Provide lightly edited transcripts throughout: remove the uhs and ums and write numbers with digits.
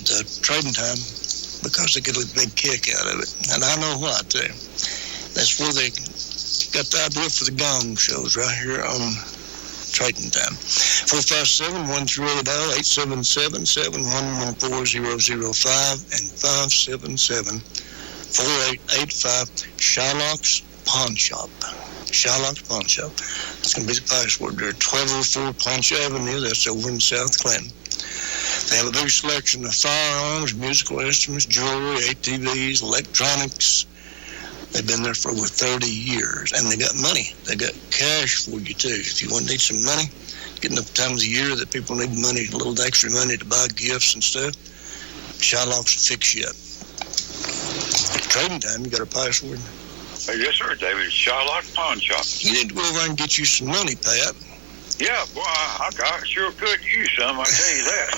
with Trading Time because they get a big kick out of it. And I know why, too. That's where they got the idea for the gong shows, right here on Trading Time. 457-1380, 877-711-4005, and 577-4885, Shylock's Pawn Shop. Shylock's Pawn Shop. That's going to be the password there. 1204 Planch Avenue. That's over in South Clinton. They have a big selection of firearms, musical instruments, jewelry, ATVs, electronics. They've been there for over 30 years, and they got money. They got cash for you, too. If you want to need some money, getting up times of the year that people need money, a little extra money to buy gifts and stuff, Shylock's will fix you up. Trading Time, you got a password? Yes, sir, David. Shylock Pawn Shop. You need to go over and get you some money, Pat. Yeah, boy, I sure could use some, I tell you that.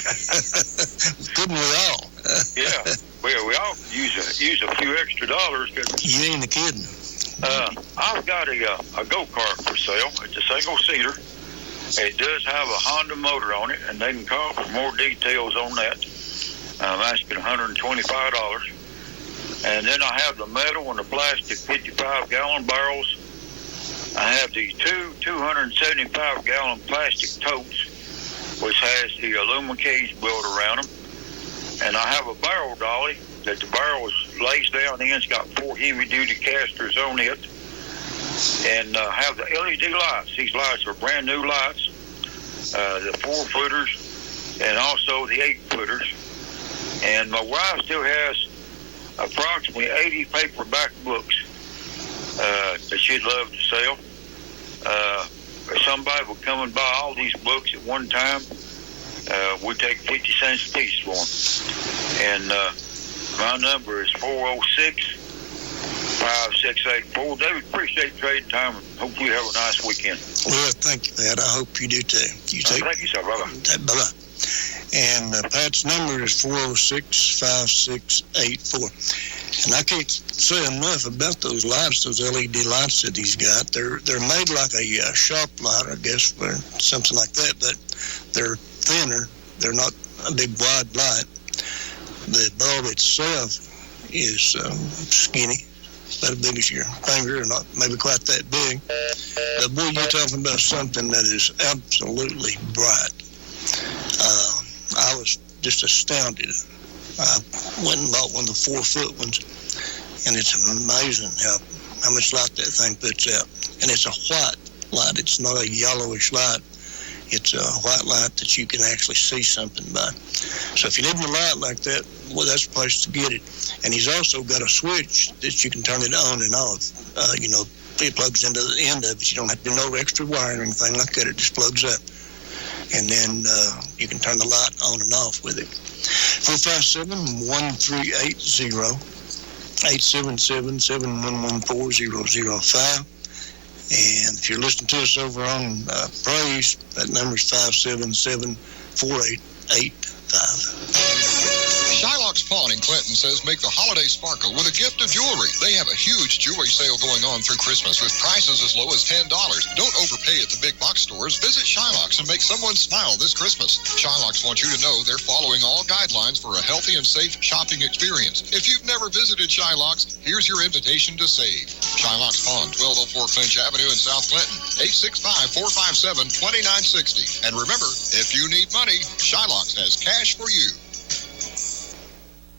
Couldn't we all? Yeah, well, we all use a few extra dollars. You ain't kidding. I've got a go-kart for sale. It's a single-seater. It does have a Honda motor on it, and they can call for more details on that. I'm asking $125. And then I have the metal and the plastic 55-gallon barrels. I have the two 275-gallon plastic totes, which has the aluminum cage built around them. And I have a barrel dolly that the barrel lays down. The end's got 4 heavy-duty casters on it. And I have the LED lights. These lights are brand-new lights, the 4-footers and also the 8-footers. And my wife still has approximately 80 paperback books that she'd love to sell. If somebody would come and buy all these books at one time, we'd take 50 cents a piece for them. And my number is 406-5684. David, appreciate Trading Time. Hope you have a nice weekend. Well, thank you, Pat. I hope you do, too. Thank you, sir. Bye-bye. Bye-bye. And Pat's number is 406-5684. And I can't say enough about those lights, those LED lights that he's got. They're made like a shop light, I guess, or something like that, but they're thinner. They're not a big wide light. The bulb itself is skinny, about as big as your finger, or not maybe quite that big. But boy, you're talking about something that is absolutely bright. I was just astounded. I went and bought one of the 4-foot ones, and it's amazing how much light that thing puts out. And it's a white light. It's not a yellowish light. It's a white light that you can actually see something by. So if you need a light like that, well, that's the place to get it. And he's also got a switch that you can turn it on and off. It plugs into the end of it. You don't have to do no extra wiring or anything like that. It just plugs up. And then you can turn the light on and off with it. 457-1380, 877-711-4005. And if you're listening to us over on Praise, that number is 577-4885. Shylock's Pawn in Clinton says make the holiday sparkle with a gift of jewelry. They have a huge jewelry sale going on through Christmas with prices as low as $10. Don't overpay at the big box stores. Visit Shylock's and make someone smile this Christmas. Shylock's wants you to know they're following all guidelines for a healthy and safe shopping experience. If you've never visited Shylock's, here's your invitation to save. Shylock's Pawn, 1204 Clinch Avenue in South Clinton, 865-457-2960. And remember, if you need money, Shylock's has cash for you.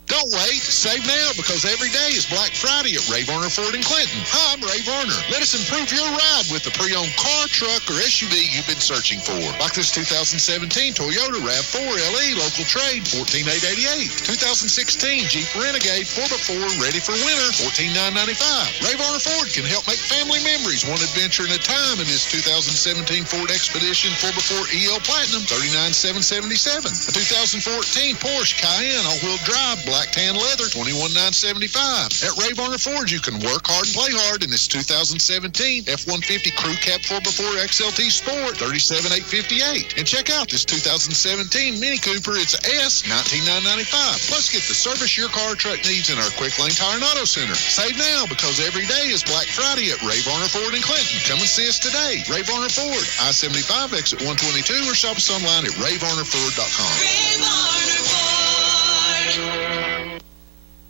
Don't wait. Save now because every day is Black Friday at Ray Varner Ford in Clinton. Hi, I'm Ray Varner. Let us improve your ride with the pre-owned car, truck, or SUV you've been searching for. Like this 2017 Toyota RAV4 LE Local Trade, $14,888. 2016 Jeep Renegade 4x4 ready for winter, $14,995. Ray Varner Ford can help make family memories one adventure at a time in this 2017 Ford Expedition 4x4 EL Platinum, $39,777. The 2014 Porsche Cayenne all-wheel drive black tan leather, $21,975. At Ray Varner Ford, you can work hard and play hard in this 2017 F-150 Crew Cab 4x4 XLT Sport, $37,858. And check out this 2017 Mini Cooper. It's S, $19,995. Plus, get the service your car or truck needs in our Quick Lane Tire and Auto Center. Save now because every day is Black Friday at Ray Varner Ford in Clinton. Come and see us today. Ray Varner Ford, I-75, exit 122, or shop us online at rayvarnerford.com. Ray Varner Ford.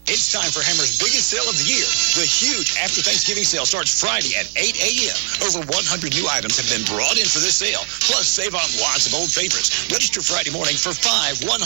It's time for Hammer's biggest sale of the year. The huge after Thanksgiving sale starts Friday at 8 a.m. Over 100 new items have been brought in for this sale. Plus, save on lots of old favorites. Register Friday morning for 5 $100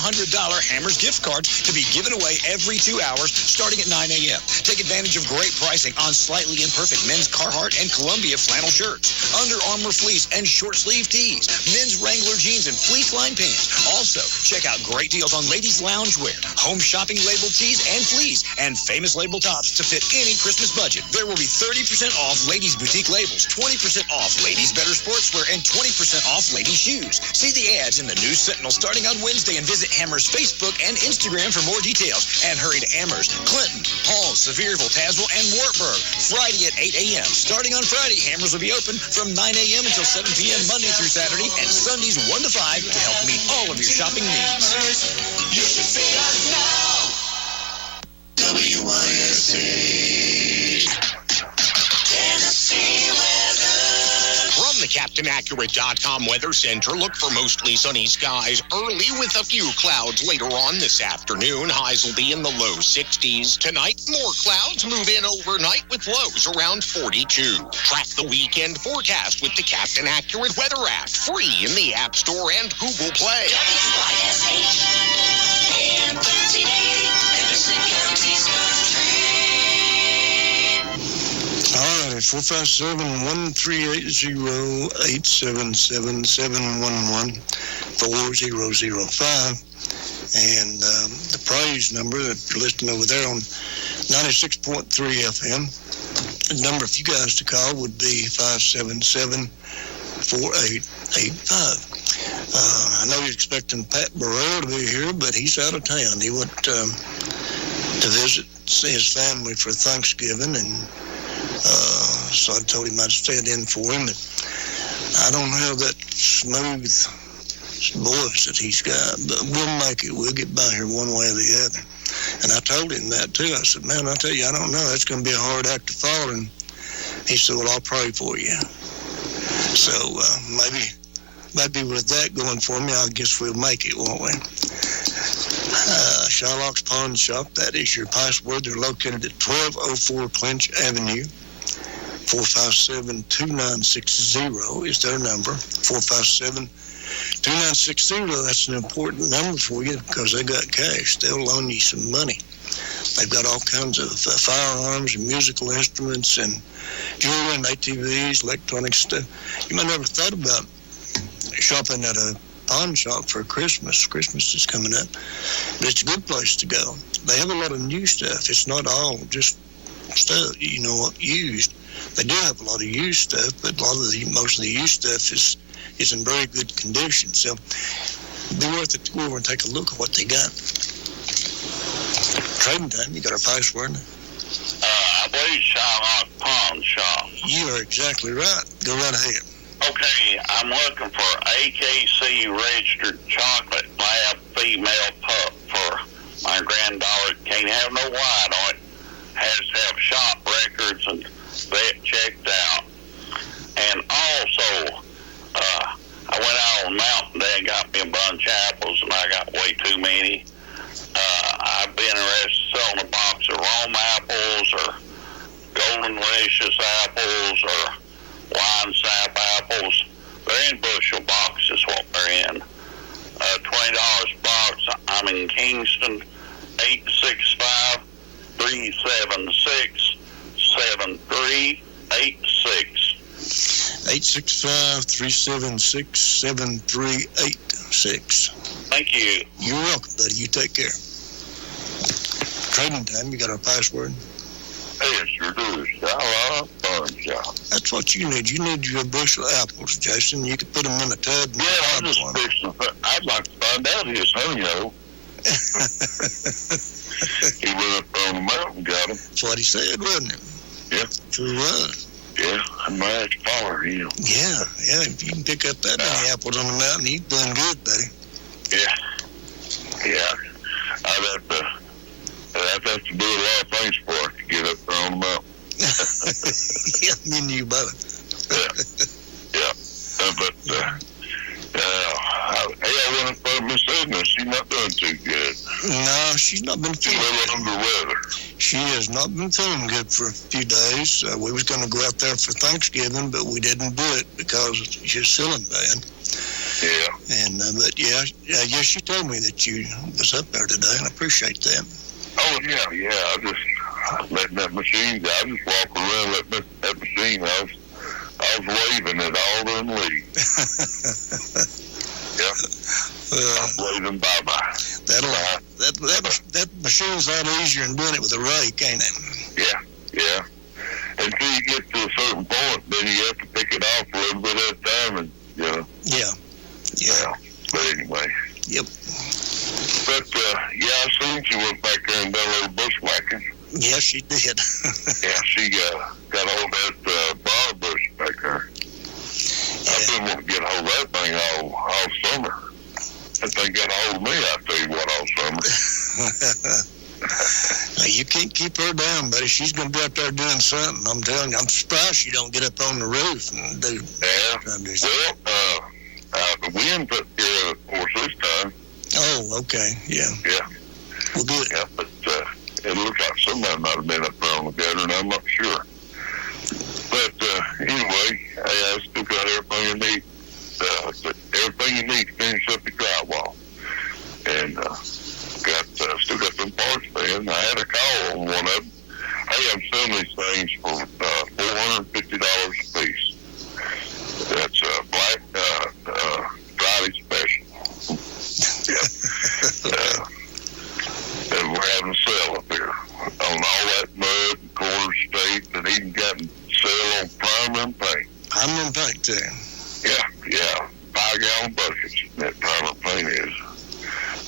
Hammer's gift cards to be given away every 2 hours starting at 9 a.m. Take advantage of great pricing on slightly imperfect men's Carhartt and Columbia flannel shirts, Under Armour fleece and short sleeve tees, men's Wrangler jeans and fleece line pants. Also, check out great deals on ladies' loungewear, home shopping label tees and fleece, and famous label tops to fit any Christmas budget. There will be 30% off ladies' boutique labels, 20% off ladies' better sportswear, and 20% off ladies' shoes. See the ads in the News Sentinel starting on Wednesday and visit Hammer's Facebook and Instagram for more details. And hurry to Amherst, Clinton, Halls, Sevierville, Tazewell, and Wartburg. Friday at 8 a.m. Starting on Friday, Hammer's will be open from 9 a.m. until 7 p.m. Monday through Saturday, and Sundays 1 to 5 to help meet all of your shopping needs. You should see us now. WYSH. Tennessee weather. From the CaptainAccurate.com Weather Center, look for mostly sunny skies early with a few clouds later on this afternoon. Highs will be in the low 60s. Tonight, more clouds move in overnight with lows around 42. Track the weekend forecast with the Captain Accurate Weather app, free in the App Store and Google Play. WYSH. AM 1380. Henderson County's country. All right, 457-138-0877-711-4005. And the praise number that you're listening over there on 96.3 FM. The number for you guys to call would be 577-4885. I know you're expecting Pat Burrell to be here, but he's out of town. He went to visit his family for Thanksgiving, and so I told him I'd stand in for him. And I don't have that smooth voice that he's got, but we'll make it. We'll get by here one way or the other. And I told him that too. I said, man, I tell you, I don't know. That's going to be a hard act to follow. And he said, well, I'll pray for you. So maybe with that going for me, I guess we'll make it, won't we? Shylock's Pawn Shop, that is your password. They're located at 1204 Clinch Avenue. 457-2960 is their number. 457-2960, that's an important number for you because they got cash. They'll loan you some money. They've got all kinds of firearms and musical instruments and jewelry and ATVs, electronic stuff. You might never thought about shopping at a pawn shop for Christmas. Christmas is coming up. But it's a good place to go. They have a lot of new stuff. It's not all just stuff, used. They do have a lot of used stuff, but most of the used stuff is in very good condition. So it'd be worth it to go over and take a look at what they got. Trading time, you got our password? I believe Shylock Pawn Shop. You are exactly right. Go right ahead. Okay, I'm looking for AKC registered chocolate lab female pup for my granddaughter. Can't have no white on it. Has to have shop records and vet checked out. And also, I went out on the mountain day and got me a bunch of apples, and I got way too many. I'd be interested in selling a box of Rome apples or Golden Delicious apples or Wine Sap apples. They're in bushel boxes, what they're in. $20 a box. I'm in Kingston, 865-376-7386. 865-376-7386. Thank you. You're welcome, buddy. You take care. Trading time, you got our password? Yes, you do. Shylock Pawn Shop. That's what you need. You need your bushel of apples, Jason. You can put them in a tub. And I'd like to find out his honey-o. He went up on the mountain and got them. That's what he said, wasn't it? Yeah. Sure was. Yeah, I might have to follow him. Yeah. If you can pick up that many apples on the mountain, you've done good, buddy. Yeah. I'd have to do a lot of things for it to get up there on the mountain. Yeah, me and you both. Yeah. But, hey, I went up about Miss Edna? She's not doing too good. No, she's not been She's a feeling little under weather. She has not been feeling good for a few days. We was going to go out there for Thanksgiving, but we didn't do it because she's feeling bad. Yeah. And but yeah, she told me that you was up there today, and I appreciate that. Oh, yeah. I just letting that machine go. I just walk around letting that machine. I was waving at all them leaves. Yeah. I'm waving bye-bye. That machine's a lot easier than doing it with a rake, ain't it? Yeah. Until you get to a certain point, then you have to pick it off a little bit at a time, and Yeah. But anyway. Yep. But I seen she went back there and done a little bushwhacking. Yeah, she did. Yeah, she got hold of that bar bush back there. I've been wanting to get a hold of that thing all summer. That thing got a hold of me, I tell you what, all summer. Now, you can't keep her down, buddy. She's going to be out there doing something. I'm telling you, I'm surprised she don't get up on the roof and do. Yeah. Well, the wind took care of the horse this time. Oh, okay. Yeah. Yeah. Well, good. Yeah, but it looks like somebody might have been up there on the gutter, and I'm not sure. But anyway, I still got everything you need. Everything you need to finish up the drywall. And still got some parts there. I had a call on one of them. Hey, I'm selling these things for $450 a piece. That's a Black Friday special. Yeah. And we're having a sale up here on all that mud and corner state, and even got a sale on primer and paint. Primer and paint too. Yeah. 5-gallon buckets. That primer paint is.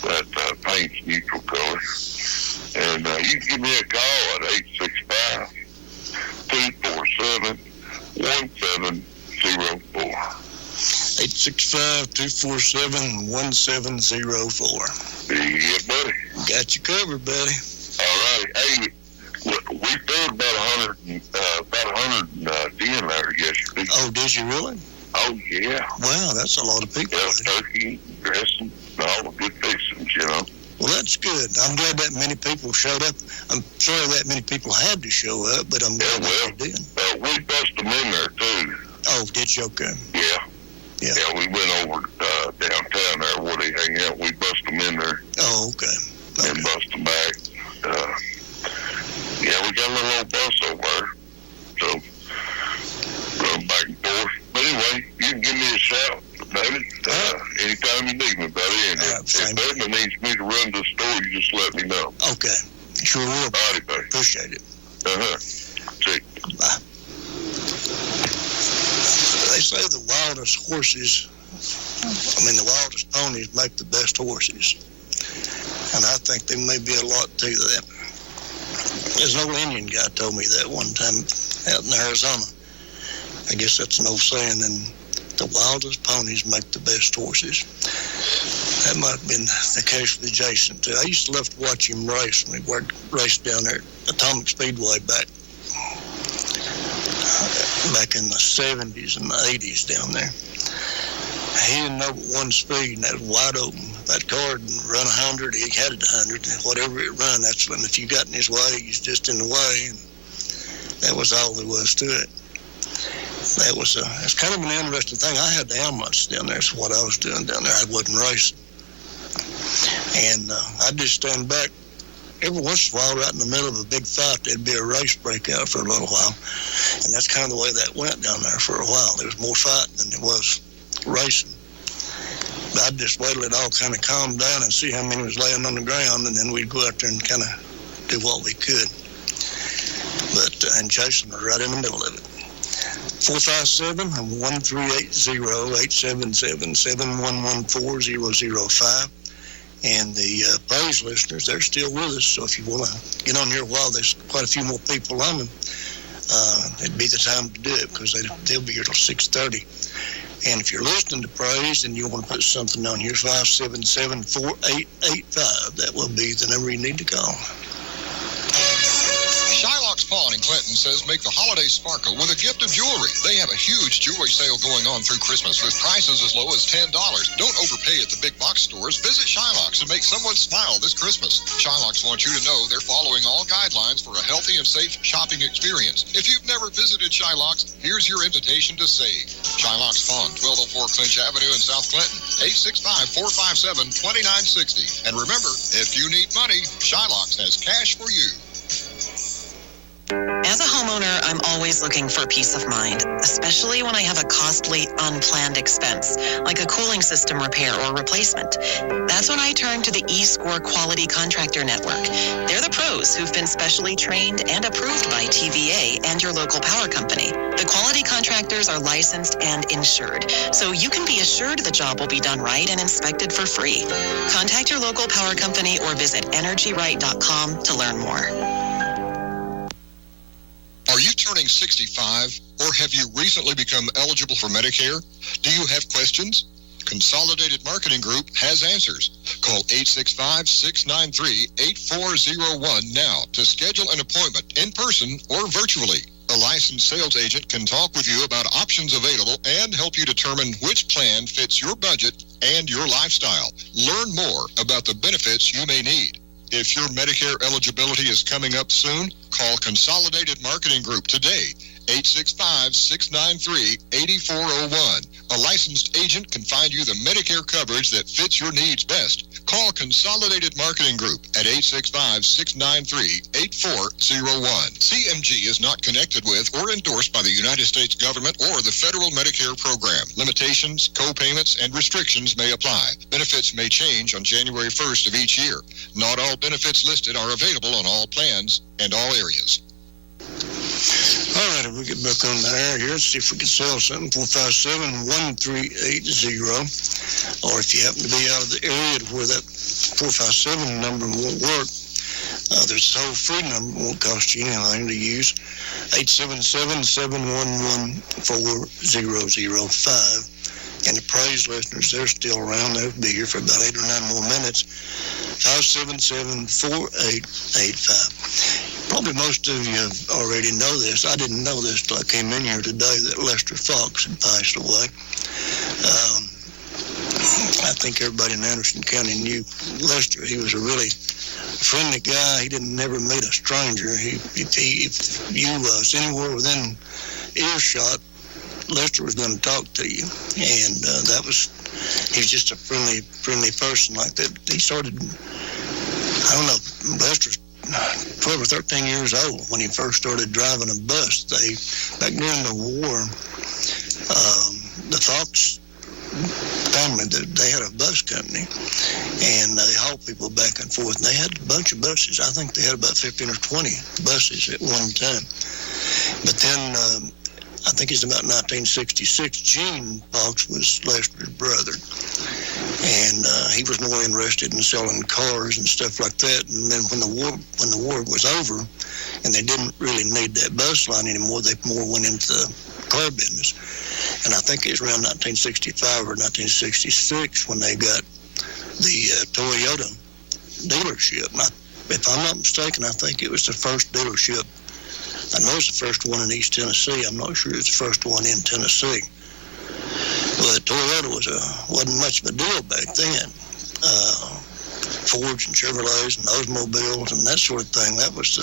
That paint's neutral color. And you can give me a call at 865-247-1704. 865-247-1704. Yeah, buddy. Got you covered, buddy. All right. Hey, we filled about 110 there yesterday. Oh, did you really? Oh, yeah. Wow, that's a lot of people. Yeah, turkey, dressing, all the good fixings, you know. Well, that's good. I'm glad that many people showed up. I'm sorry that many people had to show up, but I'm glad that they did. We busted them in there, too. Oh, did you? Okay. Yeah, we went over downtown there where they hang out. We busted them in there. Oh, okay. And bust them back. We got a little old bus over there. So, run back and forth. But anyway, you can give me a shout, David, anytime you need me, buddy. And if Edna needs me to run to the store, you just let me know. Okay. Sure will. All right, buddy. Appreciate it. See. Bye. They say the wildest ponies make the best horses. And I think there may be a lot to that. There's an old Indian guy told me that one time out in Arizona. I guess that's an old saying, and the wildest ponies make the best horses. That might have been the case with Jason, too. I used to love to watch him race when he raced down there at Atomic Speedway back in the 70s and the 80s down there. He didn't know but one speed, and that was wide open. That car didn't run 100, he had it 100, and whatever it run, that's when if you got in his way, he was just in the way, and that was all there was to it. It's kind of an interesting thing. I had the ambulance down there, so what I was doing down there, I wasn't racing. And I'd just stand back. Every once in a while, right in the middle of a big fight, there'd be a race break out for a little while. And that's kind of the way that went down there for a while. There was more fighting than there was racing. But I'd just wait till it all kind of calmed down and see how many was laying on the ground, and then we'd go out there and kind of do what we could. But, and Jason was right in the middle of it. 457-1380-877-7114-005. And the Praise listeners, they're still with us. So if you want to get on here a while, there's quite a few more people on them. It'd be the time to do it because they'll be here till 6:30. And if you're listening to Praise and you want to put something on here, 577-4885. That will be the number you need to call. Shylocks Pawn in Clinton says make the holiday sparkle with a gift of jewelry. They have a huge jewelry sale going on through Christmas with prices as low as $10. Don't overpay at the big box stores. Visit Shylocks and make someone smile this Christmas. Shylocks wants you to know they're following all guidelines for a healthy and safe shopping experience. If you've never visited Shylocks, here's your invitation to save. Shylocks Pawn, 1204 Clinch Avenue in South Clinton, 865-457-2960. And remember, if you need money, Shylocks has cash for you. As a homeowner, I'm always looking for peace of mind, especially when I have a costly, unplanned expense, like a cooling system repair or replacement. That's when I turn to the eScore Quality Contractor Network. They're the pros who've been specially trained and approved by TVA and your local power company. The quality contractors are licensed and insured, so you can be assured the job will be done right and inspected for free. Contact your local power company or visit energyright.com to learn more. Are you turning 65 or have you recently become eligible for Medicare? Do you have questions? Consolidated Marketing Group has answers. Call 865-693-8401 now to schedule an appointment in person or virtually. A licensed sales agent can talk with you about options available and help you determine which plan fits your budget and your lifestyle. Learn more about the benefits you may need. If your Medicare eligibility is coming up soon, call Consolidated Marketing Group today, 865-693-8401. A licensed agent can find you the Medicare coverage that fits your needs best. Call Consolidated Marketing Group at 865-693-8401. CMG is not connected with or endorsed by the United States government or the federal Medicare program. Limitations, co-payments, and restrictions may apply. Benefits may change on January 1st of each year. Not all benefits listed are available on all plans and all areas. All right, we'll get back on the air here and see if we can sell something. 457-1380. Or if you happen to be out of the area where that 457 number won't work, there's a toll-free number, won't cost you anything to use, 877-711-4005. And the praise listeners, they're still around. They'll be here for about 8 or 9 more minutes. 577-4885. Probably most of you already know this. I didn't know this till I came in here today, that Lester Fox had passed away. I think everybody in Anderson County knew Lester. He was a really friendly guy. He didn't never meet a stranger. If you was anywhere within earshot, Lester was going to talk to you. And he was just a friendly person like that. He started, I don't know, Lester's 12 or 13 years old when he first started driving a bus. Back during the war, the Fox family, they had a bus company, and they hauled people back and forth. And they had a bunch of buses. I think they had about 15 or 20 buses at one time. But then, I think it's about 1966, Gene Fox was Lester's brother. And he was more interested in selling cars and stuff like that. And then when the war was over, and they didn't really need that bus line anymore, they more went into the car business. And I think it was around 1965 or 1966 when they got the Toyota dealership. And if I'm not mistaken, I think it was the first dealership. I know it's the first one in East Tennessee. I'm not sure it's the first one in Tennessee. But Toyota wasn't much of a deal back then. Fords and Chevrolets and Oldsmobiles and that sort of thing, that was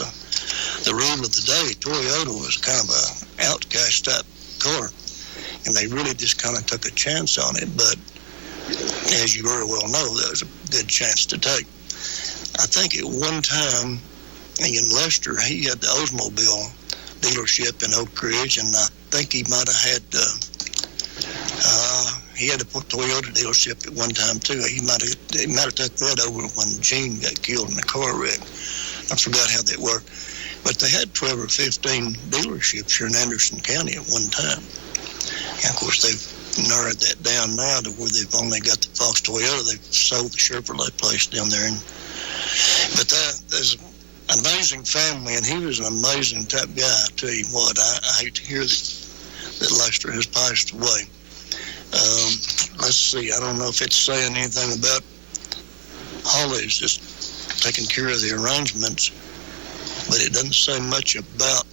the rule of the day. Toyota was kind of an outcast type car, and they really just kind of took a chance on it. But as you very well know, that was a good chance to take. I think at one time, in Lester, he had the Oldsmobile dealership in Oak Ridge, and I think he might have had he had a Toyota dealership at one time too. He might have took that over when Gene got killed in a car wreck. I forgot how that worked, but they had 12 or 15 dealerships here in Anderson County at one time. And of course, they've narrowed that down now to where they've only got the Fox Toyota. They've sold the Chevrolet place down there, but there's an amazing family, and he was an amazing type guy. I tell you what, I hate to hear that Lester has passed away. Let's see, I don't know if it's saying anything about Holly's just taking care of the arrangements. but it doesn't say much about.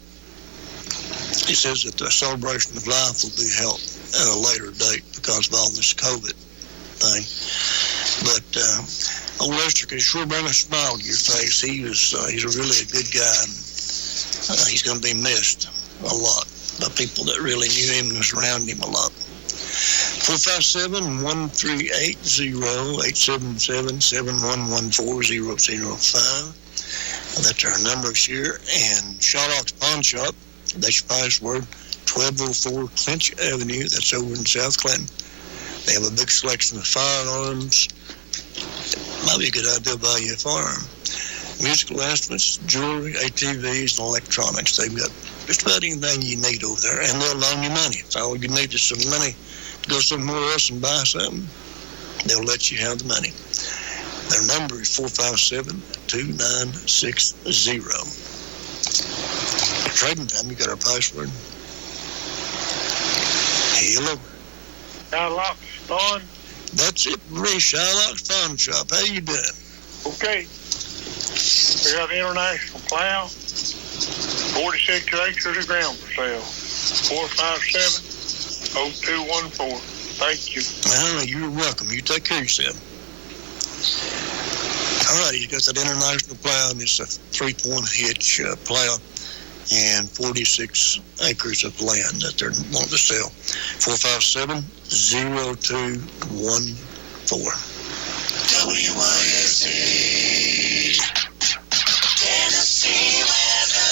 It says that the celebration of life will be held at a later date because of all this COVID thing. But old Lester can sure bring a smile to your face. He's really a good guy. And, he's going to be missed a lot by people that really knew him and was around him a lot. 457-138-0877-711-4005. That's our numbers here. And Shylock's Pawn Shop, that's your password, 1204 Clinch Avenue. That's over in South Clinton. They have a big selection of firearms. Might be a good idea to buy you a firearm. Musical instruments, jewelry, ATVs, and electronics. They've got just about anything you need over there, and they'll loan you money. If all you need is some money to go somewhere else and buy something, they'll let you have the money. Their number is 457-2960. Trading time, you got our password. Hello. Shylock's Pawn. That's it, Marie. Shylock's Pawn Shop. How you doing? Okay. We got International Plow, 46 acres of ground for sale. 457-0214. Thank you. You're welcome. You take care of yourself. All right, he's got that International Plow, and it's a 3-point hitch plow and 46 acres of land that they're wanting to sell. 457-0214. WYSH. Tennessee weather.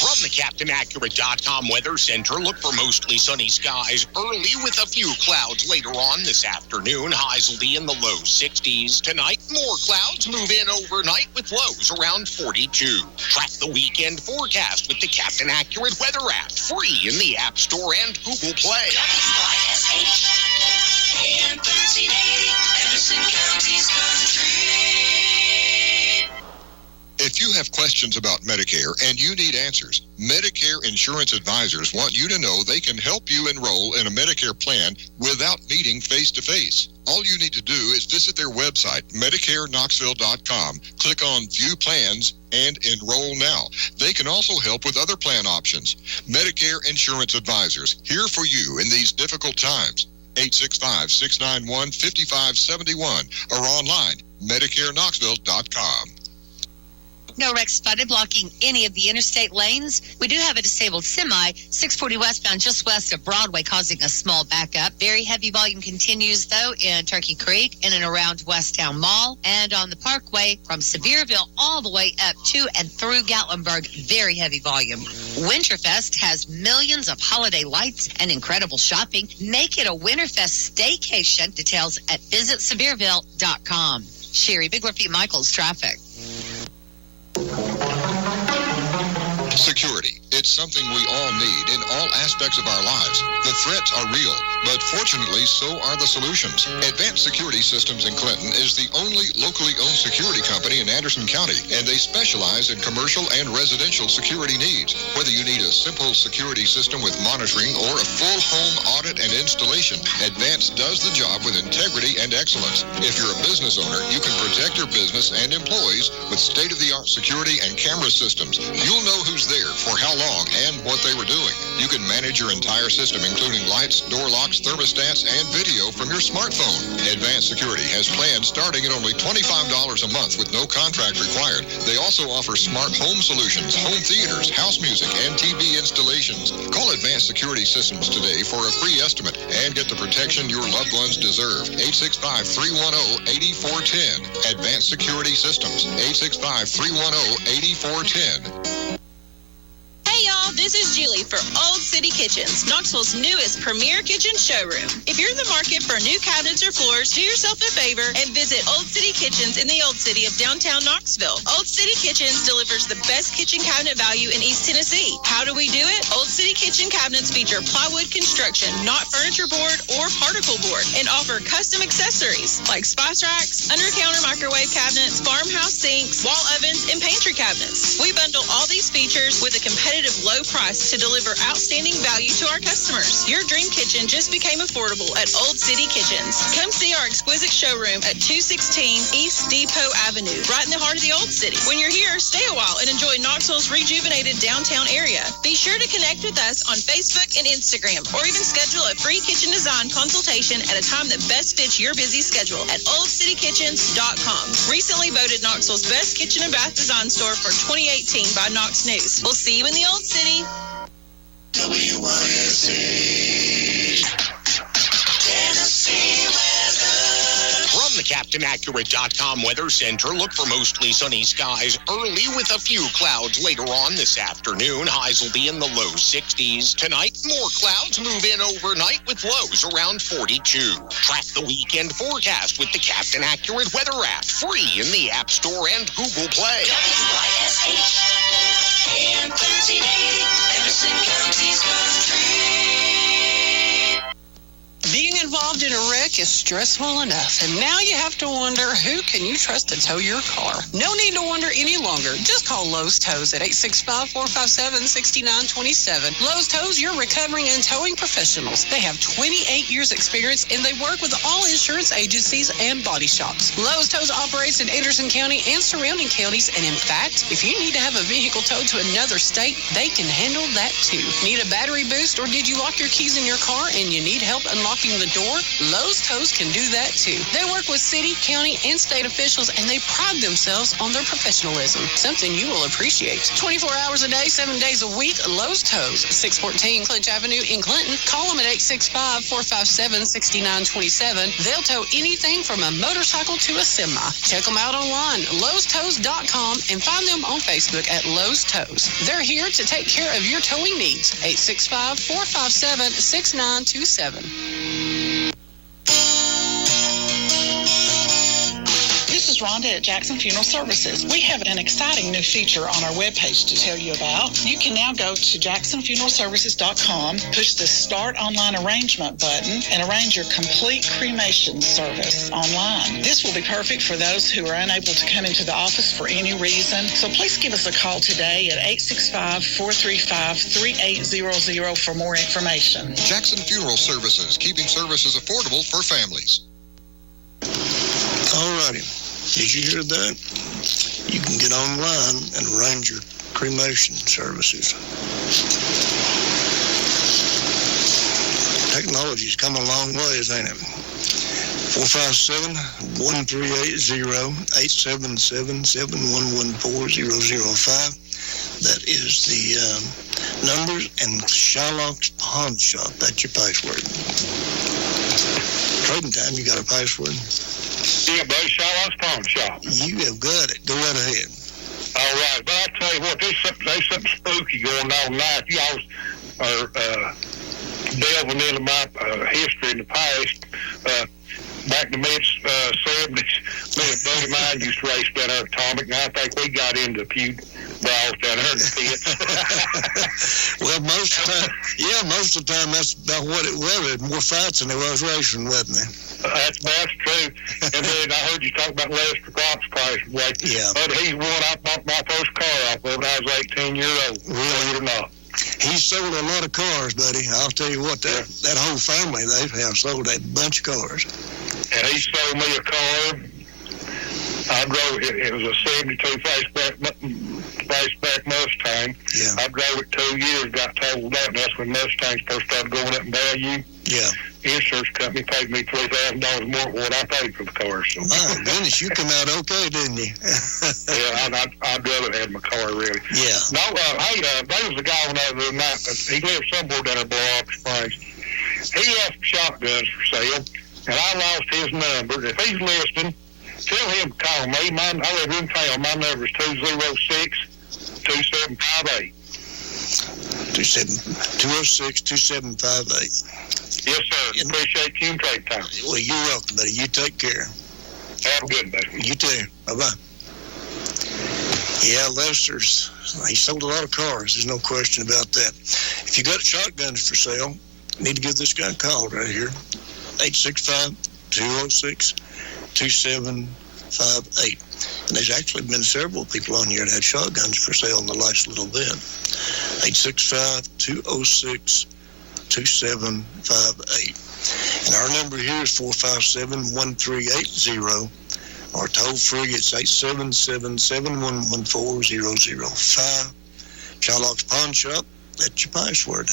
From the CaptainAccurate.com Weather Center, look for mostly sunny skies early with a few clouds later on this afternoon. Highs will be in the low 60s. Tonight, more clouds move in overnight with lows around 42. Track the weekend forecast with the Captain Accurate Weather app, free in the App Store and Google Play. WYSH. AM 1380. Anderson County's country. If you have questions about Medicare and you need answers, Medicare Insurance Advisors want you to know they can help you enroll in a Medicare plan without meeting face-to-face. All you need to do is visit their website, MedicareKnoxville.com, click on View Plans, and enroll now. They can also help with other plan options. Medicare Insurance Advisors, here for you in these difficult times. 865-691-5571 or online, MedicareKnoxville.com. No wreck spotted blocking any of the interstate lanes. We do have a disabled semi, 640 westbound, just west of Broadway, causing a small backup. Very heavy volume continues, though, in Turkey Creek, in and around Westtown Mall, and on the Parkway from Sevierville all the way up to and through Gatlinburg. Very heavy volume. Winterfest has millions of holiday lights and incredible shopping. Make it a Winterfest staycation. Details at visitsevierville.com. Sherry Bigler, Pete Michaels, traffic. Security. It's something we all need in all aspects of our lives. The threats are real, but fortunately, so are the solutions. Advanced Security Systems in Clinton is the only locally owned security company in Anderson County, and they specialize in commercial and residential security needs. Whether you need a simple security system with monitoring or a full home audit and installation, Advanced does the job with integrity and excellence. If you're a business owner, you can protect your business and employees with state-of-the-art security and camera systems. You'll know who's there, for how long, and what they were doing. You can manage your entire system, including lights, door locks, thermostats, and video from your smartphone. Advanced Security has plans starting at only $25 a month with no contract required. They also offer smart home solutions, home theaters, house music, and TV installations. Call Advanced Security Systems today for a free estimate and get the protection your loved ones deserve. 865-310-8410. Advanced Security Systems. 865-310-8410. Hey y'all, this is Julie for Old City Kitchens, Knoxville's newest premier kitchen showroom. If you're in the market for new cabinets or floors, do yourself a favor and visit Old City Kitchens in the Old City of downtown Knoxville. Old City Kitchens delivers the best kitchen cabinet value in East Tennessee. How do we do it? Old City Kitchen cabinets feature plywood construction, not furniture board or particle board, and offer custom accessories like spice racks, under-counter microwave cabinets, farmhouse sinks, wall ovens, and pantry cabinets. We bundle all these features with a competitive low price to deliver outstanding value to our customers. Your dream kitchen just became affordable at Old City Kitchens. Come see our exquisite showroom at 216 East Depot Avenue, right in the heart of the Old City. When you're here, stay a while and enjoy Knoxville's rejuvenated downtown area. Be sure to connect with us on Facebook and Instagram, or even schedule a free kitchen design consultation at a time that best fits your busy schedule at oldcitykitchens.com. Recently voted Knoxville's best kitchen and bath design store for 2018 by Knox News. We'll see you in the Old City. WYSH. Tennessee weather. From the CaptainAccurate.com Weather Center, look for mostly sunny skies early with a few clouds later on this afternoon. Highs will be in the low 60s. Tonight, more clouds move in overnight with lows around 42. Track the weekend forecast with the Captain Accurate Weather app, free in the App Store and Google Play. WYSH. AM 1380. Anderson County's country. Being involved in a wreck is stressful enough, and now you have to wonder, who can you trust to tow your car? No need to wonder any longer. Just call Lowe's Tows at 865-457-6927. Lowe's Tows, your recovering and towing professionals. They have 28 years experience, and they work with all insurance agencies and body shops. Lowe's Tows operates in Anderson County and surrounding counties, and in fact, if you need to have a vehicle towed to another state, they can handle that too. Need a battery boost, or did you lock your keys in your car and you need help unlocking the door? Lowe's Tows can do that too. They work with city, county, and state officials, and they pride themselves on their professionalism, something you will appreciate. 24 hours a day, 7 days a week, Lowe's Tows, 614 Clinch Avenue in Clinton. Call them at 865-457-6927. They'll tow anything from a motorcycle to a semi. Check them out online, lowstows.com, and find them on Facebook at Lowe's Tows. They're here to take care of your towing needs. 865-457-6927. This is Rhonda at Jackson Funeral Services. We have an exciting new feature on our webpage to tell you about. You can now go to jacksonfuneralservices.com, push the Start Online Arrangement button, and arrange your complete cremation service online. This will be perfect for those who are unable to come into the office for any reason. So please give us a call today at 865-435-3800 for more information. Jackson Funeral Services, keeping services affordable for families. All righty. Did you hear that? You can get online and arrange your cremation services. Technology's come a long ways, ain't it? 457-138-877-711-4005. That is the numbers, and Shylock's Pawn Shop. That's your password. Trading time, you got a password? Yeah, buddy, Shylock's Pawn Shop. You have got it. Go right ahead. All right, but I'll tell you what, there's something spooky going on now. If y'all are delving into my history in the past, back in the mid-70s, me and a buddy of mine used to race down there at Atomic, and I think we got into a few brawls down there in the pits. Well, most of the time, that's about what it was. There was more fights than there was racing, wasn't there? That's true. And then I heard you talk about Lester Crop's price. Like, yeah. But he's one I bought my first car off of when I was 18 years old. Believe it or not. He sold a lot of cars, buddy. I'll tell you what, that whole family, they have sold a bunch of cars. And he sold me a car. I drove it. It was a 72 fastback Mustang. Yeah. I drove it 2 years, got totaled out, and that's when Mustangs first started going up in value. Yeah. Insurance company paid me $3,000 more than what I paid for the car. So. My goodness, you come out okay, didn't you? Yeah, I'd rather have my car, really. Yeah. No, there was a guy on the other night. He lived somewhere down there below Rock Springs. He had some shotguns for sale, and I lost his number. If he's listening, tell him to call me. I live in town. My number is 206-2758. 206-2758. Yes, sir. Appreciate you and take time. Well, you're welcome, buddy. You take care. Have a good day. You too. Bye-bye. Yeah, Lester's, he sold a lot of cars. There's no question about that. If you got shotguns for sale, you need to give this guy a call right here. 865-206-2758. And there's actually been several people on here that had shotguns for sale in the last little bit. 865-206-2758. And our number here is 457-1380. Or toll free, it's 877-711-4005. Shylock's Pawn Shop, that's your password.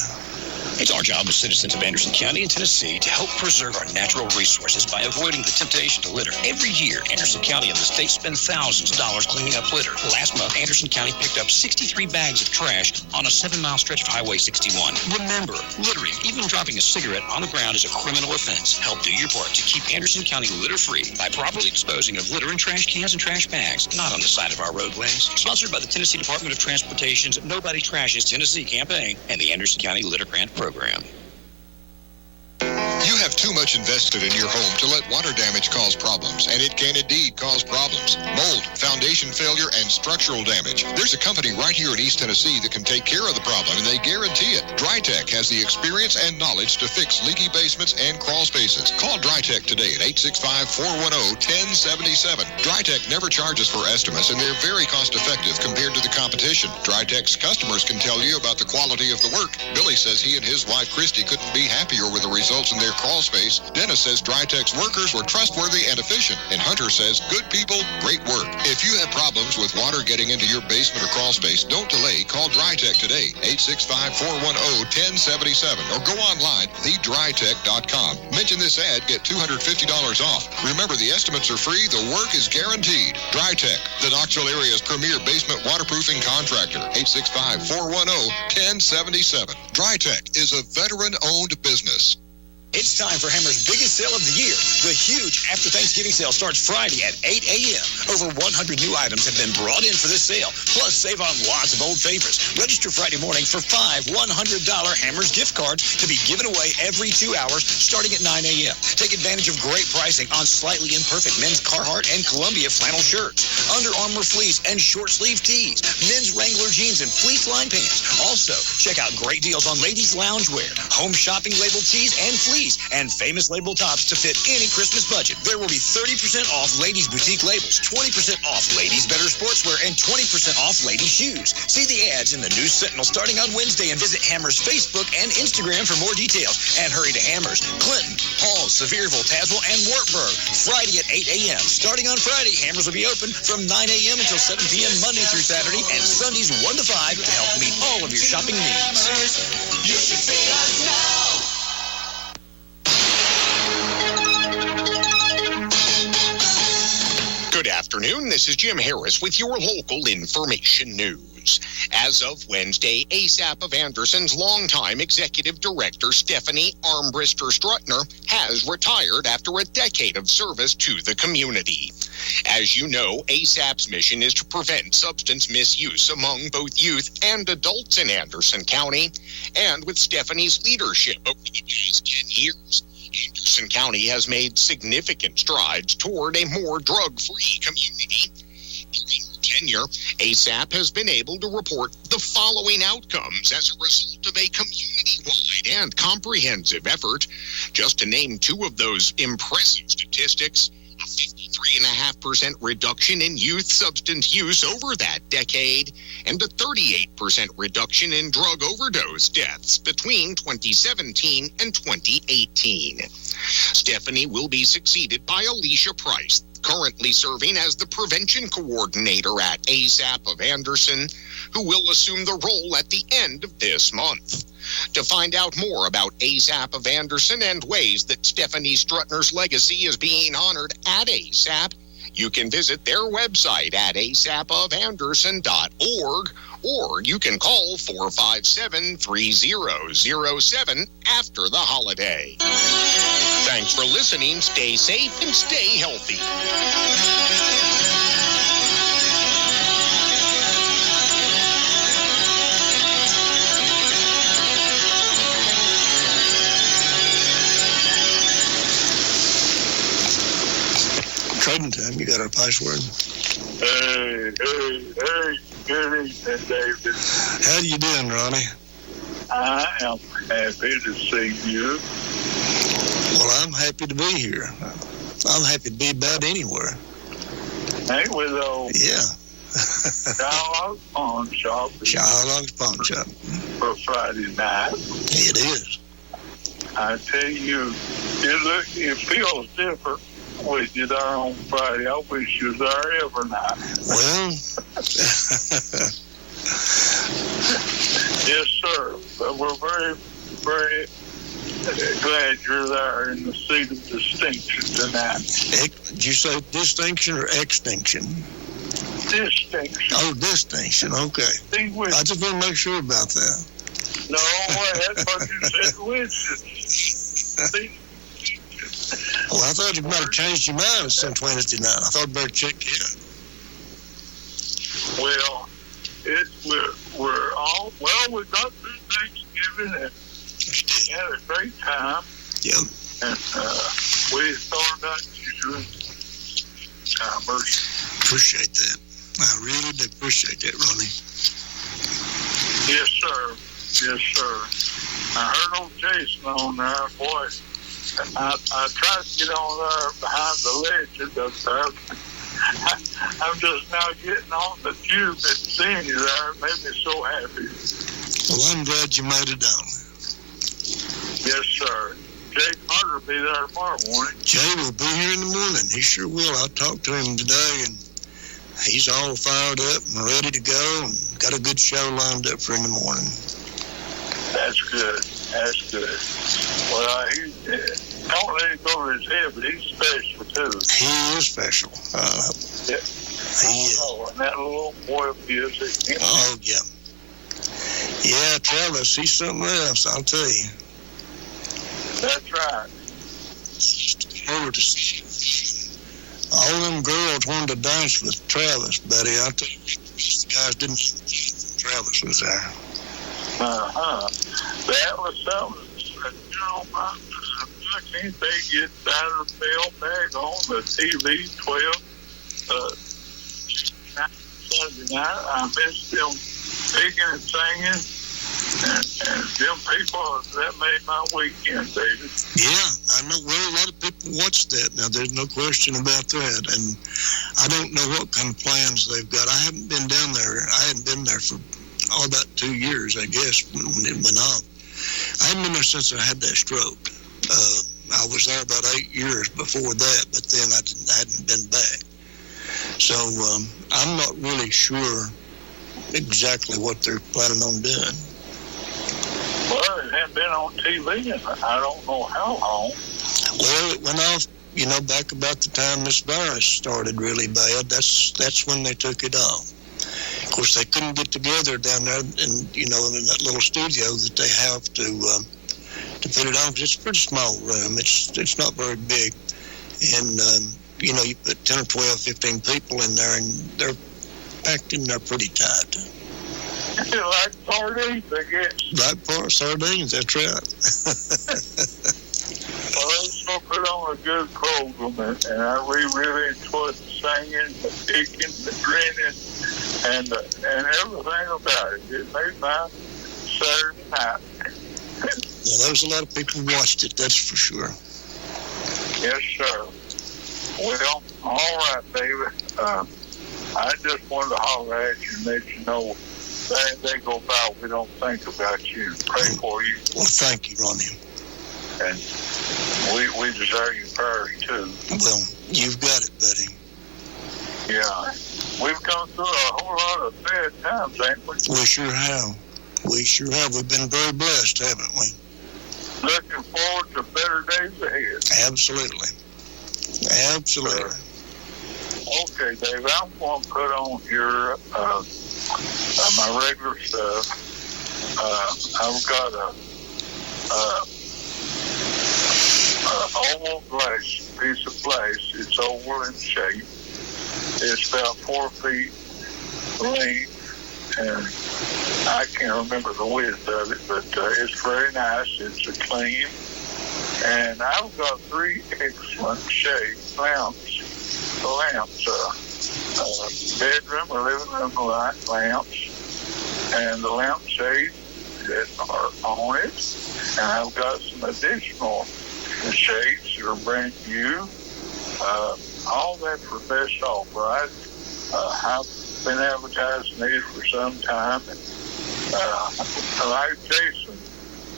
It's our job as citizens of Anderson County and Tennessee to help preserve our natural resources by avoiding the temptation to litter. Every year, Anderson County and the state spend thousands of dollars cleaning up litter. Last month, Anderson County picked up 63 bags of trash on a 7-mile stretch of Highway 61. Remember, littering, even dropping a cigarette on the ground, is a criminal offense. Help do your part to keep Anderson County litter-free by properly disposing of litter in trash cans and trash bags, not on the side of our roadways. Sponsored by the Tennessee Department of Transportation's Nobody Trashes Tennessee campaign and the Anderson County Litter Grant Program. You have too much invested in your home to let water damage cause problems, and it can indeed cause problems. Mold, foundation failure, and structural damage. There's a company right here in East Tennessee that can take care of the problem, and they guarantee it. DryTech has the experience and knowledge to fix leaky basements and crawl spaces. Call DryTech today at 865-410-1077. DryTech never charges for estimates, and they're very cost-effective compared to the competition. DryTech's customers can tell you about the quality of the work. Billy says he and his wife, Christy, couldn't be happier with the results in their crawl space. Dennis says DryTech's workers were trustworthy and efficient. And Hunter says, good people, great work. If you have problems with water getting into your basement or crawl space, don't delay. Call DryTech today, 865-410-1077, or go online, thedrytech.com. Mention this ad, get $250 off. Remember, the estimates are free, the work is guaranteed. DryTech, the Knoxville area's premier basement waterproofing contractor, 865-410-1077. DryTech is a veteran-owned business. It's time for Hammer's biggest sale of the year. The huge after Thanksgiving sale starts Friday at 8 a.m. Over 100 new items have been brought in for this sale. Plus, save on lots of old favorites. Register Friday morning for 5 $100 Hammer's gift cards to be given away every 2 hours starting at 9 a.m. Take advantage of great pricing on slightly imperfect men's Carhartt and Columbia flannel shirts, Under Armour fleece and short sleeve tees, men's Wrangler jeans and fleece line pants. Also, check out great deals on ladies' loungewear, home shopping label tees and fleece, and famous label tops to fit any Christmas budget. There will be 30% off ladies' boutique labels, 20% off ladies' better sportswear, and 20% off ladies' shoes. See the ads in the News Sentinel starting on Wednesday and visit Hammer's Facebook and Instagram for more details. And hurry to Hammer's, Clinton, Halls, Sevierville, Tazewell, and Wartburg. Friday at 8 a.m. Starting on Friday, Hammer's will be open from 9 a.m. until 7 p.m. Monday through Saturday, and Sundays 1 to 5 to help meet all of your shopping needs. You should see us now. Good afternoon. This is Jim Harris with your local information news. As of Wednesday, ASAP of Anderson's longtime executive director, Stephanie Armbruster Strutner, has retired after a decade of service to the community. As you know, ASAP's mission is to prevent substance misuse among both youth and adults in Anderson County. And with Stephanie's leadership over the past 10 years, Anderson County has made significant strides toward a more drug-free community. During her tenure, ASAP has been able to report the following outcomes as a result of a community-wide and comprehensive effort. Just to name two of those impressive statistics, a 53.5% reduction in youth substance use over that decade, and a 38% reduction in drug overdose deaths between 2017 and 2018. Stephanie will be succeeded by Alicia Price, currently serving as the prevention coordinator at ASAP of Anderson, who will assume the role at the end of this month. To find out more about ASAP of Anderson and ways that Stephanie Strutner's legacy is being honored at ASAP, you can visit their website at asapofanderson.org, or you can call 457-3007 after the holiday. Thanks for listening. Stay safe and stay healthy. Trading time, you got our password. Hey, good evening, David. How you doing, Ronnie? I am happy to see you. Well, I'm happy to be here. I'm happy to be about anywhere. Ain't we though? Yeah. Shylock's Pawn Shop. Shylock's Pawn Shop. For Friday night. It is. I tell you, it feels different with you there on Friday. I wish you was there every night. Well. Yes, sir. But we're very, very glad you're there in the seat of distinction tonight. Did you say distinction or extinction? Distinction. Oh, distinction. Okay. I just want to make sure about that. No, that's what you said. WYSH. Well, I thought you might have changed your mind since Wednesday night. I thought I'd better check you out. Well, we're all, we got through Thanksgiving and we had a great time. Yeah. And we started out usually timers. Appreciate that. I really do appreciate that, Ronnie. Yes, sir. Yes, sir. I heard old Jason on there. Boy, I tried to get on there behind the legend up there. I'm just now getting on the tube and seeing you there. It made me so happy. Well, I'm glad you made it down. Yes, sir. Jay Carter will be there tomorrow morning. Jay will be here in the morning. He sure will. I talked to him today, and he's all fired up and ready to go and got a good show lined up for in the morning. That's good. That's good. Well, don't let him go to his head, but he's special, too. He is special. Yeah. He is. Oh, and that little boy of his. Oh, yeah. Yeah, Travis, he's something else, I'll tell you. That's right. Over to see all them girls wanted to dance with Travis, buddy. I tell you, the guys didn't. Travis was there. That was something. Why can't they get Saturday Bell back on the TV 12 Sunday night? I miss them singing and singing. And them people, that made my weekend, David. Yeah, I know. Well, a lot of people watch that now. There's no question about that. And I don't know what kind of plans they've got. I haven't been down there. I hadn't been there for about 2 years, I guess, when it went off. I haven't been there since I had that stroke. I was there about 8 years before that, but then I hadn't been back. So I'm not really sure exactly what they're planning on doing. Well, it hadn't been on TV in I don't know how long. Well, it went off, back about the time this virus started really bad. That's when they took it off. Of course, they couldn't get together down there in that little studio that they have to put it on, because it's a pretty small room. It's not very big. And, you put 10 or 12, 15 people in there, and they're packed in there pretty tight. Like sardines, I guess. Like part sardines, that's right. Well, they still put on a good program, and I really enjoyed the singing, the picking, the grinning, and everything about it. It made my Saturday night. Well, there was a lot of people who watched it, that's for sure. Yes, sir. Well, all right, David. I just wanted to holler at you and let you know that they go by, we don't think about you and pray for you. Well, thank you, Ronnie. And we deserve your prayers, too. Well, you've got it, buddy. Yeah. We've gone through a whole lot of bad times, ain't we? We sure have. We've been very blessed, haven't we? Looking forward to better days ahead. Absolutely. Absolutely. Sure. Okay, Dave, I'm going to put on your my regular stuff. I've got a oval glass piece of glass. It's oval in shape. It's about 4 feet length, and I can't remember the width of it, but it's very nice. It's a clean, and I've got 3 excellent shade lamps. Bedroom or living room lamps, and the lampshades that are on it. And I've got some additional shades that are brand new. all that for best offer. I've been advertising these for some time, and like Jason,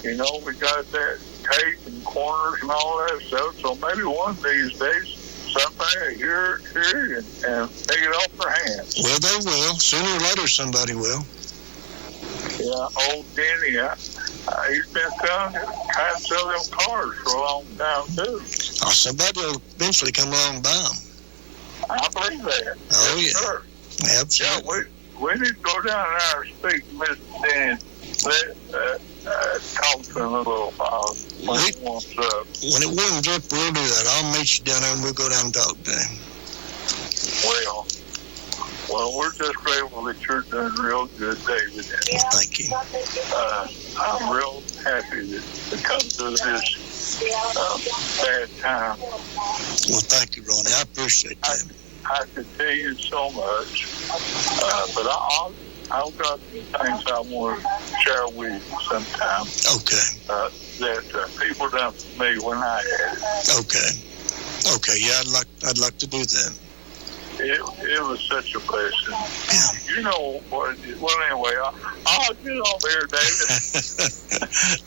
you know, we got that tape and corners and all that stuff, so maybe one of these days somebody will hear and take it off their hands. Well, they will. Sooner or later, somebody will. Yeah, old Denny, he's been trying to sell them cars for a long time, too. Oh, somebody will eventually come along and buy them. I believe that. Oh, yes, yeah. Sir. Absolutely. Yeah, we need to go down there and speak to Mr. Dan. Talk to him a little while when it warms up. When it warms up, we'll do that. I'll meet you down there and we'll go down and talk to him. Well, we're just grateful that you're doing real good, David. Well, thank you. I'm real happy to come through this bad time. Well, thank you, Ronnie. I appreciate that. I could tell you so much, but I've got some things I want to share with you sometime. Okay. That people done for me when I had it. Okay. Yeah, I'd like to do that. It was such a blessing. Yeah. You know what? Well, anyway, I'll get over here, David.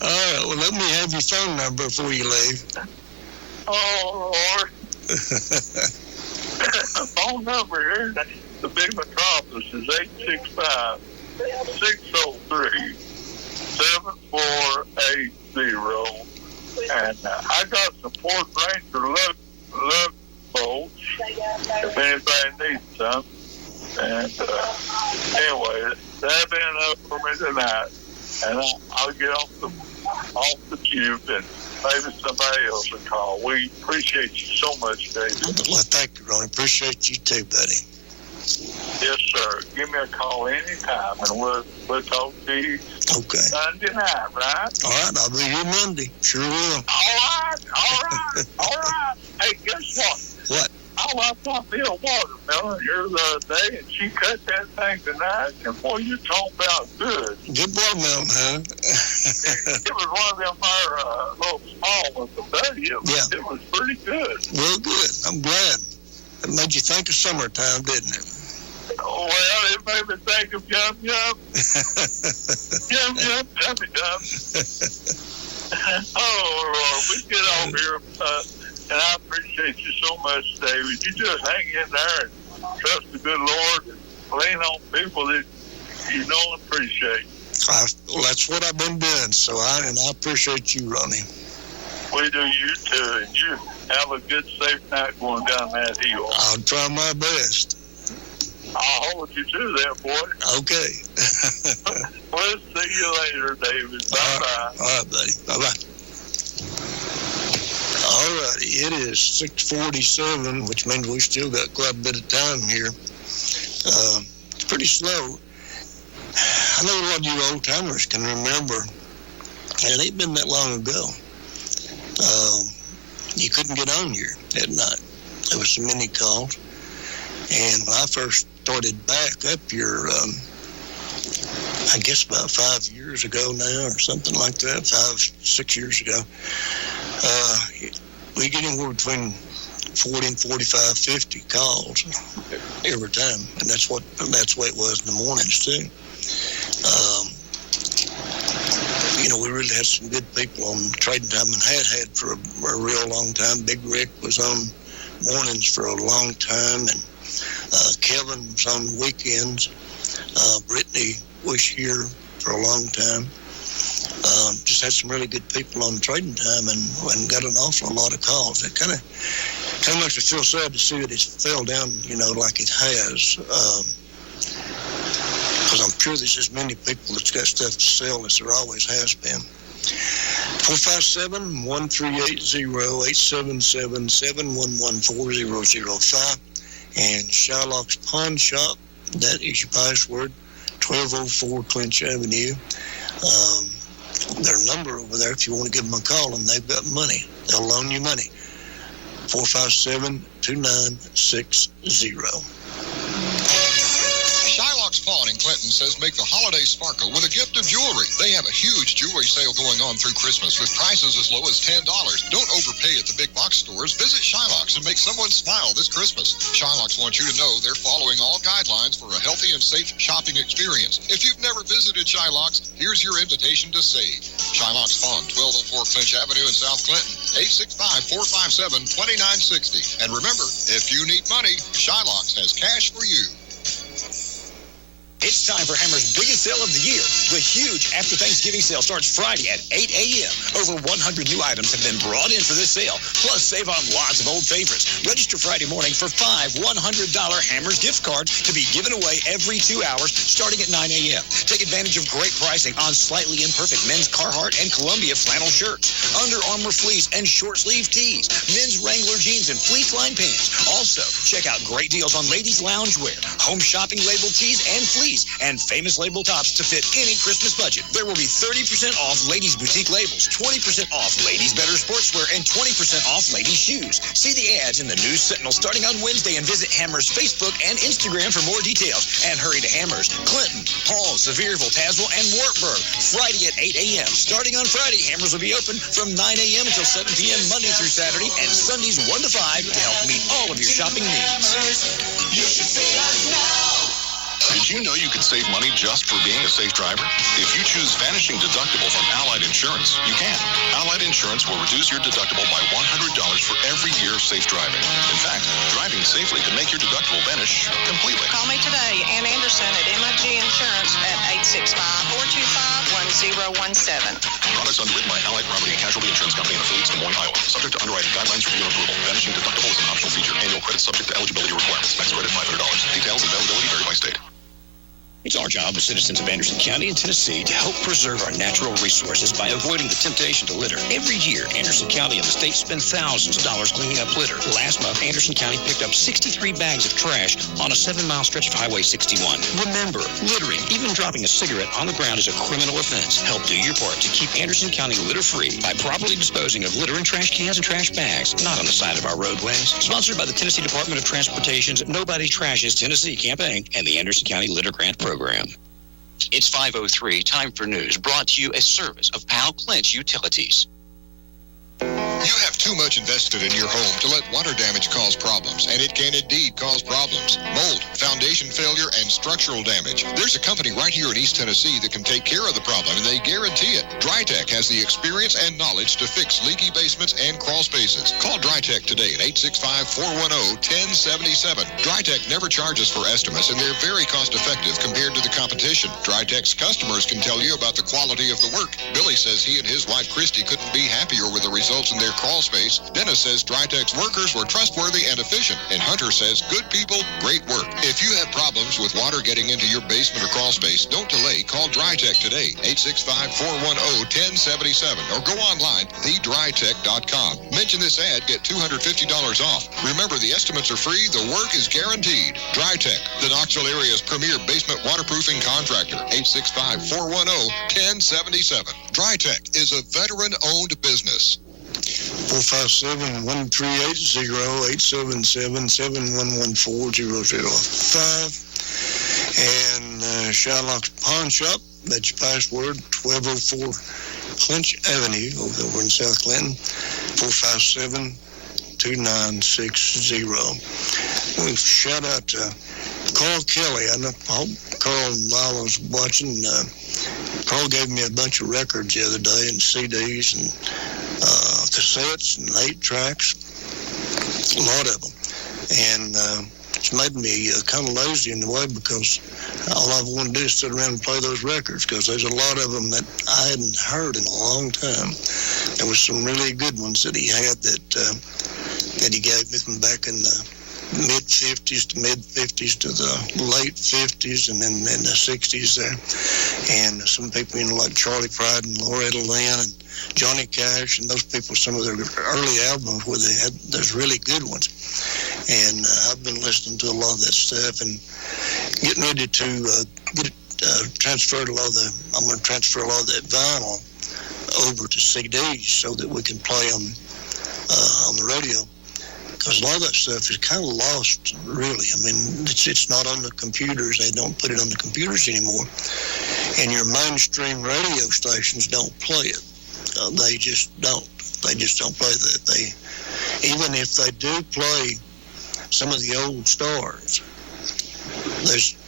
All right. Well, let me have your phone number before you leave. Oh, Lord. Phone number here in the big metropolis is 865-603-7480. And I got some Ford Ranger lug bolts if anybody needs some. And anyway, that's been enough for me tonight. And I'll get off the cube and maybe somebody else will call. We appreciate you so much, David. Well, thank you, Ronnie. Appreciate you too, buddy. Yes, sir. Give me a call anytime, and we'll talk to you Sunday night, right? All right. I'll be here Monday. Sure will. All right. Hey, guess what? What? I bought me a watermelon here the other day, and she cut that thing tonight, and boy, you talking about good. Good watermelon, huh? It was one of them little small ones, but it was pretty good. Well, good. I'm glad. It made you think of summertime, didn't it? Oh, well, it made me think of yum. Yum, Oh, Lord, we get over here, and I appreciate you so much, David. You just hang in there and trust the good Lord and lean on people that you know and appreciate. Well, that's what I've been doing, so I appreciate you, Ronnie. We do, you too, and you have a good, safe night going down that hill. I'll try my best. I'll hold you to that, boy. Okay. We'll see you later, David. Bye-bye. All right, buddy. Bye-bye. All righty. It is 6:47, which means we've still got quite a bit of time here. It's pretty slow. I know a lot of you old-timers can remember, and it ain't been that long ago. You couldn't get on here at night. There was so many calls. And when I first started back up here, I guess about 5 years ago now or something like that, 5-6 years ago, we get anywhere between 40 and 45, 50 calls every time. And that's the way it was in the mornings too. We really had some good people on trading time and had for a real long time. Big Rick was on mornings for a long time, and Kevin was on weekends. Brittany was here for a long time. Just had some really good people on trading time and got an awful lot of calls. It kind of makes me feel sad to see that it's fell down, like it has. Because I'm sure there's as many people that's got stuff to sell as there always has been. 457-138-0877-711-4005. And Shylock's Pawn Shop, that is your password, 1204 Clinch Avenue. Their number over there, if you want to give them a call, and they've got money. They'll loan you money. 457-2960. Shylock's Pawn in Clinton says make the holiday sparkle with a gift of jewelry. They have a huge jewelry sale going on through Christmas with prices as low as $10. Don't overpay at the big box stores. Visit Shylock's and make someone smile this Christmas. Shylock's wants you to know they're following all guidelines for a healthy and safe shopping experience. If you've never visited Shylock's, here's your invitation to save. Shylock's Pond, 1204 Clinch Avenue in South Clinton, 865-457-2960. And remember, if you need money, Shylock's has cash for you. It's time for Hammer's biggest sale of the year. The huge after Thanksgiving sale starts Friday at 8 a.m. Over 100 new items have been brought in for this sale. Plus, save on lots of old favorites. Register Friday morning for 5 $100 Hammer's gift cards to be given away every 2 hours starting at 9 a.m. Take advantage of great pricing on slightly imperfect men's Carhartt and Columbia flannel shirts, Under Armour fleece and short sleeve tees, men's Wrangler jeans and fleece line pants. Also, check out great deals on ladies' loungewear, home shopping label tees and fleece, and famous label tops to fit any Christmas budget. There will be 30% off ladies' boutique labels, 20% off ladies' better sportswear, and 20% off ladies' shoes. See the ads in the News Sentinel starting on Wednesday and visit Hammer's Facebook and Instagram for more details. And hurry to Hammer's, Clinton, Hall, Sevierville, Tazewell, and Wartburg Friday at 8 a.m. Starting on Friday, Hammer's will be open from 9 a.m. until 7 p.m. Monday through Saturday, and Sundays 1 to 5 to help meet all of your shopping needs. You should see us now. Did you know you could save money just for being a safe driver? If you choose Vanishing Deductible from Allied Insurance, you can. Allied Insurance will reduce your deductible by $100 for every year of safe driving. In fact, driving safely can make your deductible vanish completely. Call me today, Ann Anderson at MIG Insurance at 865-425-1017. Products underwritten by Allied Property and Casualty Insurance Company and affiliates, Des Moines, Iowa. Subject to underwriting guidelines, review, and approval. Vanishing Deductible is an optional feature. Annual credit subject to eligibility requirements. Max credit $500. Details and availability vary by state. It's our job as citizens of Anderson County and Tennessee to help preserve our natural resources by avoiding the temptation to litter. Every year, Anderson County and the state spend thousands of dollars cleaning up litter. Last month, Anderson County picked up 63 bags of trash on a 7-mile stretch of Highway 61. Remember, littering, even dropping a cigarette on the ground, is a criminal offense. Help do your part to keep Anderson County litter-free by properly disposing of litter in trash cans and trash bags, not on the side of our roadways. Sponsored by the Tennessee Department of Transportation's Nobody Trashes Tennessee campaign and the Anderson County Litter Grant Program. It's 5:03, time for news, brought to you a service of Powell Clinch Utilities. You have too much invested in your home to let water damage cause problems, and it can indeed cause problems. Mold, foundation failure, and structural damage. There's a company right here in East Tennessee that can take care of the problem, and they guarantee it. Drytech has the experience and knowledge to fix leaky basements and crawl spaces. Call Drytech today at 865-410-1077. Drytech never charges for estimates, and they're very cost-effective compared to the competition. Drytech's customers can tell you about the quality of the work. Billy says he and his wife Christy couldn't be happier with the results in their crawl space. Dennis says Drytech's workers were trustworthy and efficient. And Hunter says good people, great work. If you have problems with water getting into your basement or crawl space, don't delay. Call Drytech today, 865-410-1077, or go online, thedrytech.com. Mention this ad, get $250 off. Remember, the estimates are free, the work is guaranteed. Drytech, the Knoxville area's premier basement waterproofing contractor, 865-410-1077. Drytech is a veteran-owned business. 457-138-0877-7114005. And Shylock's Pawn Shop, that's your password, 1204 Clinch Avenue over in South Clinton, 457-2960. Well, shout out to Carl Kelly. I hope Carl and Lila's watching. Carl gave me a bunch of records the other day, and CDs and cassettes and 8-tracks, a lot of them. And it's made me kind of lazy in a way, because all I want to do is sit around and play those records, because there's a lot of them that I hadn't heard in a long time. There was some really good ones that he had that he gave me from back in the mid-50s to mid-50s to the late 50s, and then in the 60s there. And some people, like Charlie Pride and Loretta Lynn and Johnny Cash, and those people, some of their early albums where they had those really good ones. And I've been listening to a lot of that stuff and getting ready to get it transferred. I'm going to transfer a lot of that vinyl over to CDs so that we can play them on the radio. because a lot of that stuff is kind of lost, really. I mean, it's not on the computers. They don't put it on the computers anymore. And your mainstream radio stations don't play it. They just don't. They just don't play that. Even if they do play some of the old stars, there's,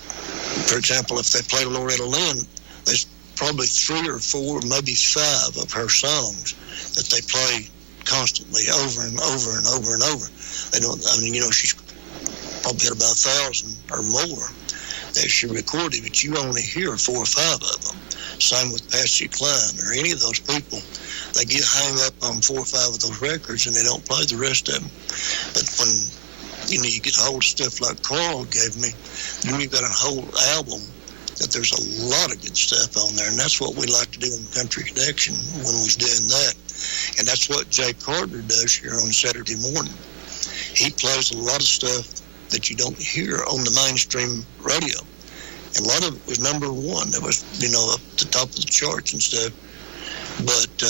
for example, if they play Loretta Lynn, there's probably 3 or 4, maybe 5 of her songs that they play constantly over and over and over and over. They don't, I mean, she's probably had about 1,000 or more that she recorded, but you only hear 4 or 5 of them. Same with Patsy Cline or any of those people. They get hung up on 4 or 5 of those records and they don't play the rest of them. But when, you get a hold of stuff like Carl gave me, then you've got a whole album that there's a lot of good stuff on there. And that's what we like to do in Country Connection when we're doing that. And that's what Jay Carter does here on Saturday morning. He plays a lot of stuff that you don't hear on the mainstream radio. And a lot of it was number 1. It was, up the top of the charts and stuff. But